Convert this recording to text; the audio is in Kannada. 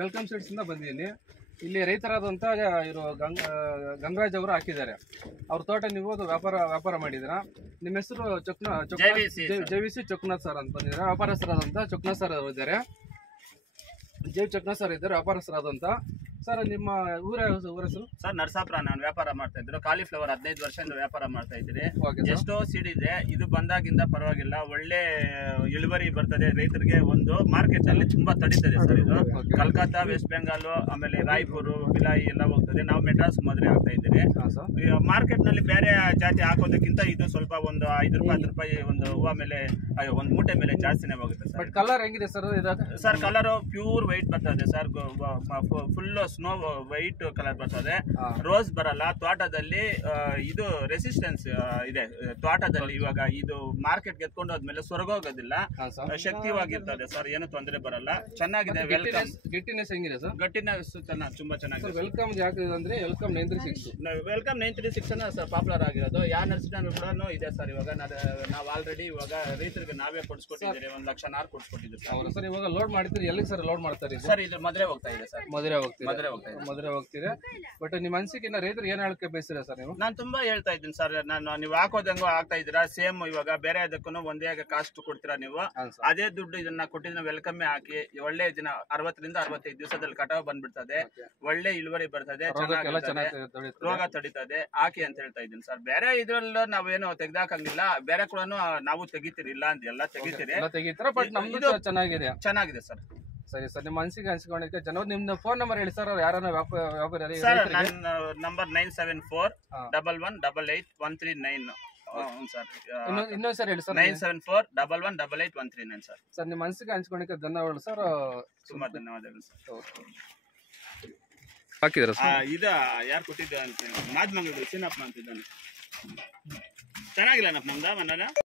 ವೆಲ್ಕಮ್ ಸೀಡ್ಸ್ ಇಂದ ಬಂದಿದ್ದೀನಿ. ಇಲ್ಲಿ ರೈತರಾದಂತ ಇರೋ ಗಂಗರಾಜ್ ಅವರು ಹಾಕಿದ್ದಾರೆ. ಅವ್ರ ತೋಟ ನೀವು ವ್ಯಾಪಾರ ಮಾಡಿದ್ದೀರಾ. ನಿಮ್ಮ ಹೆಸರು ಜೆವಿಸಿ ಚೊಕ್ನಾಥ್ ಸರ್ ಅಂತ ಬಂದಿದ್ದಾರೆ. ವ್ಯಾಪಾರಸ್ಥರಾದಂತ ಚೊಕ್ನಾಥ್ ಸರ್ ಅವರು ಇದ್ದಾರೆ. ಚೊಕ್ನಾಥ್ ಸರ್ ಇದ್ದಾರೆ, ವ್ಯಾಪಾರಸ್ಥರಾದಂತ. ಸರ್ ನಿಮ್ಮ ಊರ ಹೆಸರು? ಸರ್ ನರಸಾಪುರ. ನಾನು ವ್ಯಾಪಾರ ಮಾಡ್ತಾ ಇದ್ರು ಕಾಲಿಫ್ಲವರ್ 15 ವರ್ಷದಿಂದ ವ್ಯಾಪಾರ ಮಾಡ್ತಾ ಇದ್ದೀರಿ. ಎಷ್ಟೋ ಸೀಡ್ ಇದೆ. ಇದು ಬಂದಾಗಿಂದ ಪರವಾಗಿಲ್ಲ, ಒಳ್ಳೆ ಇಳುವರಿ ಬರ್ತದೆ ರೈತರಿಗೆ. ಒಂದು ಮಾರ್ಕೆಟ್ ಅಲ್ಲಿ ತುಂಬಾ ತಡೀತದೆ ಸರ್. ಇದು ಕಲ್ಕತ್ತಾ, ವೆಸ್ಟ್ ಬೆಂಗಾಲ್, ಆಮೇಲೆ ರಾಯ್ಪುರ್, ಭಿಲಾಯಿ ಎಲ್ಲ ಹೋಗ್ತದೆ. ನಾವು ಮೆಡ್ರಾಸ್ ಮದುವೆ ಆಗ್ತಾ ಇದ್ದೀರಿ. ಮಾರ್ಕೆಟ್ ನಲ್ಲಿ ಬೇರೆ ಜಾತಿ ಹಾಕೋದಕ್ಕಿಂತ ಇದು ಸ್ವಲ್ಪ ಒಂದು 5 ರೂಪಾಯಿ 10 ರೂಪಾಯಿ ಒಂದು ಹೂವು ಮೇಲೆ, ಒಂದು ಮೂಟೆ ಮೇಲೆ ಜಾಸ್ತಿನೇ ಹೋಗುತ್ತೆ ಸರ್. ಕಲರ್ ಹೆಂಗಿದೆ sir? Sir colour pure white ಬರ್ತದೆ sir. Full snow white colour ಬರ್ತದೆ. ರೋಸ್ ಬರಲ್ಲ. ತೋಟದಲ್ಲಿ ಇದು ರೆಸಿಸ್ಟೆನ್ಸ್ ಇದೆ ತೋಟದಲ್ಲಿ. ಇವಾಗ ಇದು ಮಾರ್ಕೆಟ್ ಎತ್ಕೊಂಡು ಹೋದ್ಮೇಲೆ ಸೊರಗೋಗೋದಿಲ್ಲ, ಶಕ್ತಿವಾಗಿರ್ತದೆ ಸರ್. ಏನು ತೊಂದರೆ ಬರಲ್ಲ. ಚೆನ್ನಾಗಿದೆ. ಗಟ್ಟಿನೆಸ್ ಹೆಂಗಿದೆ ಸರ್? ಗಟ್ಟಿನೆಸ್ ತುಂಬಾ ಚೆನ್ನಾಗಿದೆ. ವೆಲ್ಕಮ್ ಯಾಕಿದೆ ಅಂದ್ರೆ ವೆಲ್ಕಮ್ 936 ಸರ್ ಪಾಪ್ಯುಲರ್ ಆಗಿರೋದು. ಯಾವ ನರ್ಸರಿ ಕೂಡ ಇದೆ ಸರ್. ಇವಾಗ ನಾವು ಆಲ್ರೆಡಿ ಇವಾಗ ರೈತರಿಗೆ ನಾವೇ ಕೊಡಿಸ್ಕೊಟ್ಟಿದ್ದೀರಿ. 1 ಲಕ್ಷ ನಾರು ಕೊಡಿಸ್ಕೊಟ್ಟಿದ್ದೀವಿ ಸರ್. ಇವಾಗ ಲೋಡ್ ಮಾಡ್ತೀರಿ ಎಲ್ಲಿಗೆ ಸರ್ ಲೋಡ್ ಮಾಡ್ತಾರೆ ಸರ್? ಇದು ಮದುವೆ ಹೋಗ್ತಾ ಇದೆ ಸರ್. ಮದುವೆ ಹೋಗ್ತಿದೆ. ಬಟ್ ನಿಮ್ಮ ಅನಿಸಿಕೆ ರೈತರು ಏನ್ ಹೇಳಕ್ಕೆ ಬಯಸ್ತೀರಾ ಸರ್ ನೀವು? ನಾನು ತುಂಬಾ ಹೇಳ್ತಾ ಇದ್ದೀನಿ ಸರ್. ನೀವು ಹಾಕೋದಂಗೋ ಆಗ್ತಾ ಇದ್ದೀರಾ. ಸೇಮ್ ಇವಾಗ ಬೇರೆ ಅದಕ್ಕೂ ಒಂದೇ ಕಾಸ್ಟ್ ಕೊಡ್ತೀರಾ ನೀವು. ಅದೇ ದುಡ್ಡು ಇದನ್ನ ಕೊಟ್ಟಿದ್ರೆ ವೆಲ್ಕಮ್ ಹಾಕಿ ಒಳ್ಳೆ ದಿನ 60 ರಿಂದ 65 ದಿವಸದಲ್ಲಿ ಕಟಾವ್ ಬಂದ್ಬಿಡ್ತದೆ. ಒಳ್ಳೆ ಇಳುವರಿ ಬರ್ತದೆ, ರೋಗ ತಡೀತದೆ. ಹಾಕಿ ಅಂತ ಹೇಳ್ತಾ ಇದ್ದೀನಿ ಸರ್. ಬೇರೆ ಇದ್ರಲ್ಲ ನಾವೇನು ತೆಗ್ದಾಕಂಗಿಲ್ಲ. ಬೇರೆ ಕೂಡ ನಾವು ತೆಗಿತೀರಿ, ಇಲ್ಲ ಅಂತ ಎಲ್ಲ ತೆಗಿತೀರಿ. ಬಟ್ ನಮ್ದು ಚೆನ್ನಾಗಿದೆ ಸರ್. ಸರಿ ಸರ್. ನಿಮ್ಮ ಅನಿಸಿಕೆ ಹಂಚ್ಕೊಂಡಿದ್ದೆ ಜನರು. ನಿಮ್ದು ಫೋನ್ ನಂಬರ್ ಹೇಳಿ ಸರ್. ಯಾರನ್ನ ವ್ಯಾಪಾರಿ? ನನ್ನ ನಂಬರ್ 9741188139. ಸರ್ ಇನ್ನೊಂದು ಸರ್ ಹೇಳಿ ಸರ್. 9741188139 ಸರ್. ಸರ್ ನಿಮ್ಮ ಅನಿಸಿಕೆ ಹಂಚ್ಕೊಂಡಿದ್ದೆ ಧನ್ಯವಾದಗಳು ಸರ್. ತುಂಬಾ ಧನ್ಯವಾದಗಳು ಸರ್. ಹಾಕಿದ್ರ ಸರ್? ಇದು ಯಾರು ಕೊಟ್ಟಿದ್ದೆ ಅಂತ ನಾಜ್ಮಂಗಲ್ ಸೀನಪ್ಪ ಅಂತಿದ್ದಾನೆ. ಚೆನ್ನಾಗಿಲ್ಲ ನಮ್ದ ಮನ